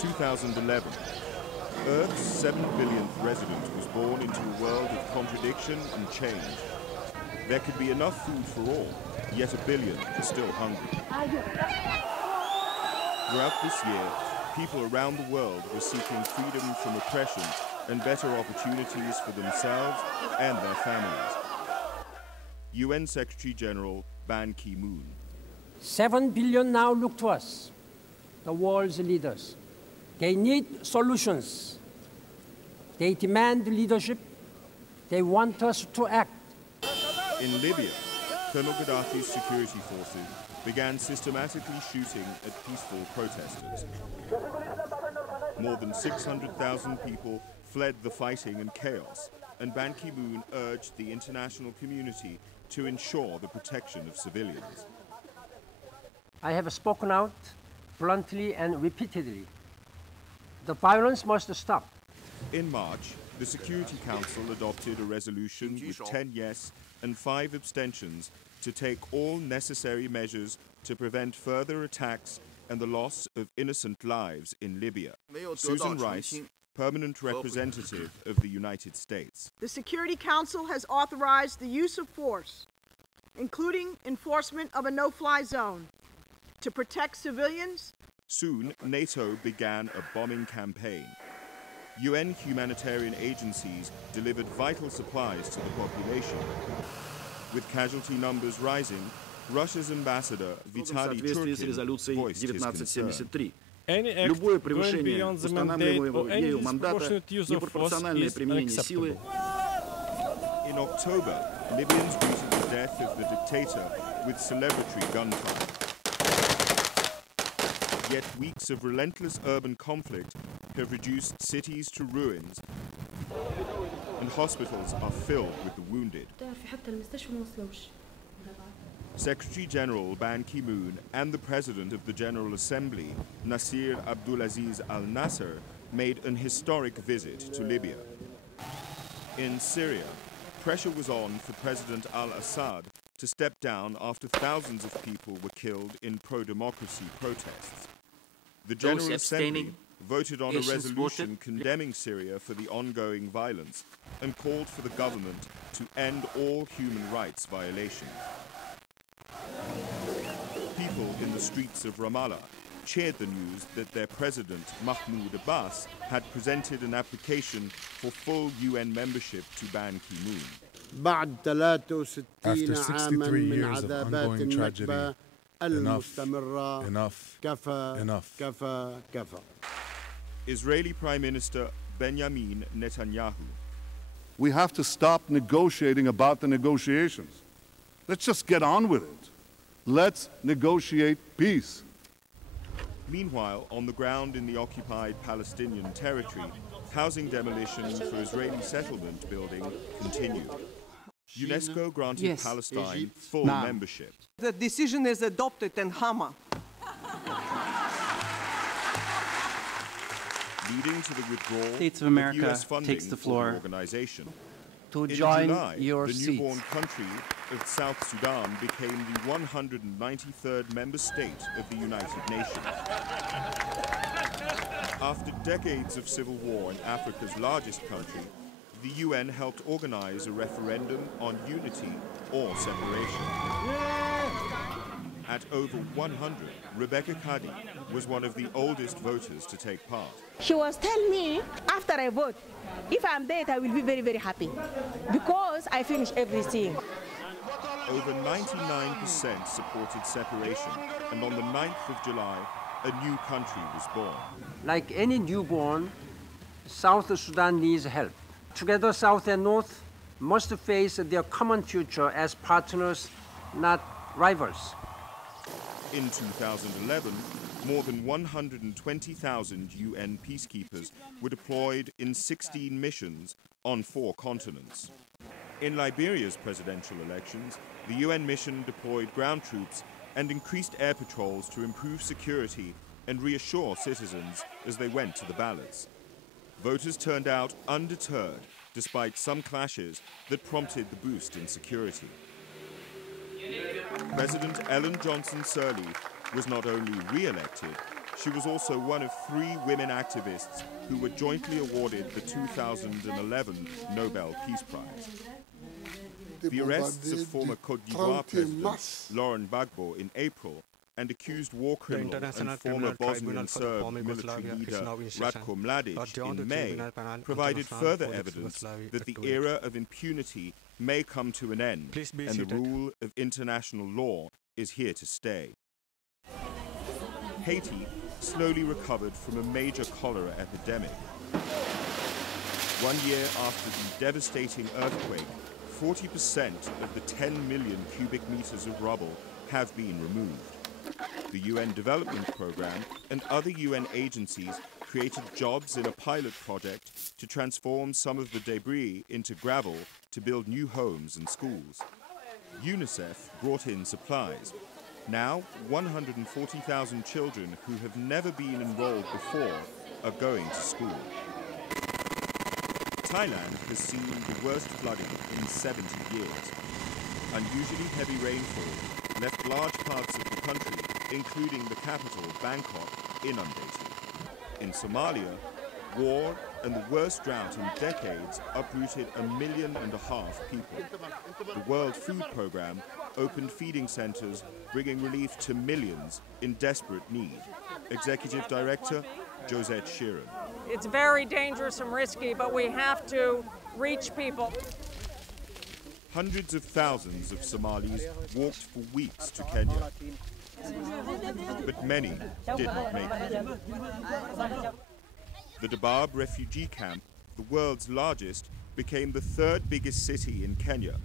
2011, Earth's 7 billionth resident was born into a world of contradiction and change. There could be enough food for all, yet 1 billion are still hungry. Throughout this year, people around the world were seeking freedom from oppression and better opportunities for themselves and their families. UN Secretary-General Ban Ki-moon. 7 billion now look to us, the world's leaders. They need solutions. They demand leadership. They want us to act. In Libya, Colonel Gaddafi's security forces began systematically shooting at peaceful protesters. More than 600,000 people fled the fighting and chaos, and Ban Ki-moon urged the international community to ensure the protection of civilians. I have spoken out bluntly and repeatedly. The violence must stop. In March, the Security Council adopted a resolution with 10 yes and 5 abstentions to take all necessary measures to prevent further attacks and the loss of innocent lives in Libya. Susan Rice, permanent representative of the United States. The Security Council has authorized the use of force, including enforcement of a no-fly zone, to protect civilians. Soon, NATO began a bombing campaign. UN humanitarian agencies delivered vital supplies to the population. With casualty numbers rising, Russia's ambassador Vitaly Turkin voiced his concern. Any act going beyond the mandate or any disproportionate use of force is unacceptable. In October, Libyans greeted the death of the dictator with celebratory gunfire. Yet weeks of relentless urban conflict have reduced cities to ruins, and hospitals are filled with the wounded. Secretary-General Ban Ki-moon and the President of the General Assembly, Nasir Abdulaziz Al-Nasser, made an historic visit to Libya. In Syria, pressure was on for President Al-Assad to step down after thousands of people were killed in pro-democracy protests. The General Assembly voted on a resolution condemning Syria for the ongoing violence and called for the government to end all human rights violations. People in the streets of Ramallah cheered the news that their president, Mahmoud Abbas, had presented an application for full UN membership to Ban Ki-moon. After 63 years of ongoing tragedy, enough. Israeli Prime Minister Benjamin Netanyahu. We have to stop negotiating about the negotiations. Let's just get on with it. Let's negotiate peace. Meanwhile, on the ground in the occupied Palestinian territory, housing demolition for Israeli settlement building continued. UNESCO granted Palestine full membership. The decision is adopted in Hama. Leading to the withdrawal States of America US funding takes the floor for the organization. to In join July, your the seats. newborn country of South Sudan became the 193rd member state of the United Nations. After decades of civil war in Africa's largest country, the UN helped organize a referendum on unity or separation. At over 100, Rebecca Kadi was one of the oldest voters to take part. She was telling me, after I vote, if I'm dead, I will be very, very happy, because I finished everything. Over 99% supported separation, and on the 9th of July, a new country was born. Like any newborn, South Sudan needs help. Together, South and North must face their common future as partners, not rivals. In 2011, more than 120,000 UN peacekeepers were deployed in 16 missions on 4 continents. In Liberia's presidential elections, the UN mission deployed ground troops and increased air patrols to improve security and reassure citizens as they went to the ballots. Voters turned out undeterred, despite some clashes that prompted the boost in security. President Ellen Johnson Sirleaf was not only re-elected, She was also one of 3 women activists who were jointly awarded the 2011 Nobel Peace Prize. The arrests of former Côte d'Ivoire President Laurent Gbagbo in April and accused war criminal and former Bosnian Serb military leader Ratko Mladic in May provided further evidence that the era of impunity may come to an end and the rule of international law is here to stay. Haiti slowly recovered from a major cholera epidemic. 1 year after the devastating earthquake, 40% of the 10 million cubic meters of rubble have been removed. The UN Development Programme and other UN agencies created jobs in a pilot project to transform some of the debris into gravel to build new homes and schools. UNICEF brought in supplies. Now, 140,000 children who have never been enrolled before are going to school. Thailand has seen the worst flooding in 70 years. Unusually heavy rainfall left large parts of the country, including the capital, Bangkok, inundated. In Somalia, war and the worst drought in decades uprooted 1.5 million people. The World Food Programme opened feeding centres, bringing relief to millions in desperate need. Executive Director, Josette Sheeran. It's very dangerous and risky, but we have to reach people. Hundreds of thousands of Somalis walked for weeks to Kenya, but many didn't make it. The Dadaab refugee camp, the world's largest, became the 3rd biggest city in Kenya,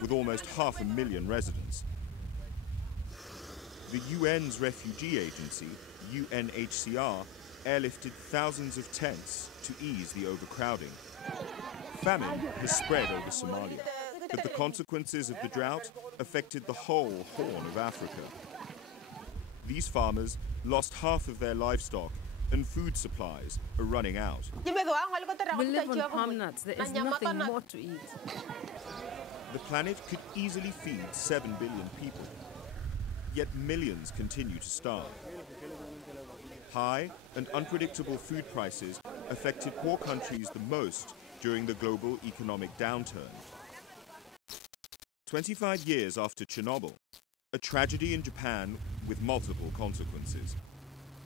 with almost 500,000 residents. The UN's refugee agency, UNHCR, airlifted thousands of tents to ease the overcrowding. Famine has spread over Somalia, but the consequences of the drought affected the whole Horn of Africa. These farmers lost half of their livestock and food supplies are running out. We live on palm nuts. There is nothing more to eat. The planet could easily feed 7 billion people, yet millions continue to starve. High and unpredictable food prices affected poor countries the most during the global economic downturn. 25 years after Chernobyl, a tragedy in Japan with multiple consequences.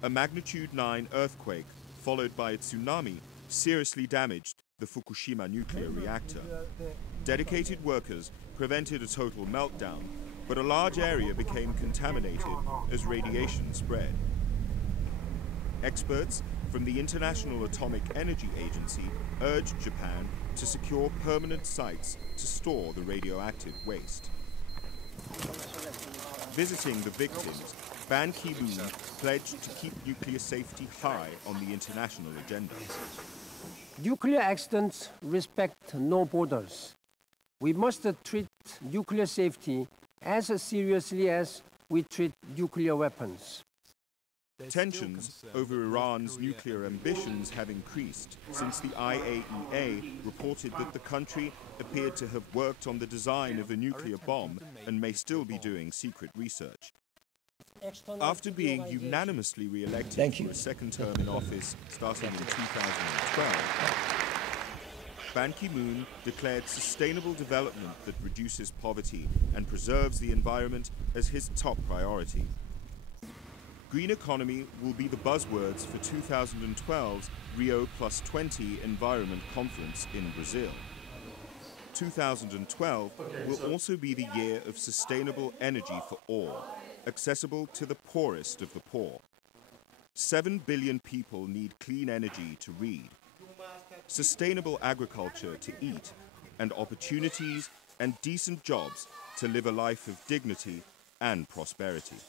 A magnitude 9 earthquake, followed by a tsunami, seriously damaged the Fukushima nuclear reactor. Dedicated workers prevented a total meltdown, but a large area became contaminated as radiation spread. Experts from the International Atomic Energy Agency urged Japan to secure permanent sites to store the radioactive waste. Visiting the victims, Ban Ki-moon pledged to keep nuclear safety high on the international agenda. Nuclear accidents respect no borders. We must treat nuclear safety as seriously as we treat nuclear weapons. Tensions over Iran's nuclear ambitions have increased since the IAEA reported that the country appeared to have worked on the design of a nuclear bomb and may still be doing secret research. After being unanimously re-elected for a second term in office starting in 2012, Ban Ki-moon declared sustainable development that reduces poverty and preserves the environment as his top priority. Green economy will be the buzzwords for 2012's Rio +20 Environment Conference in Brazil. 2012 will also be the year of sustainable energy for all, accessible to the poorest of the poor. 7 billion people need clean energy to read, sustainable agriculture to eat, and opportunities and decent jobs to live a life of dignity and prosperity.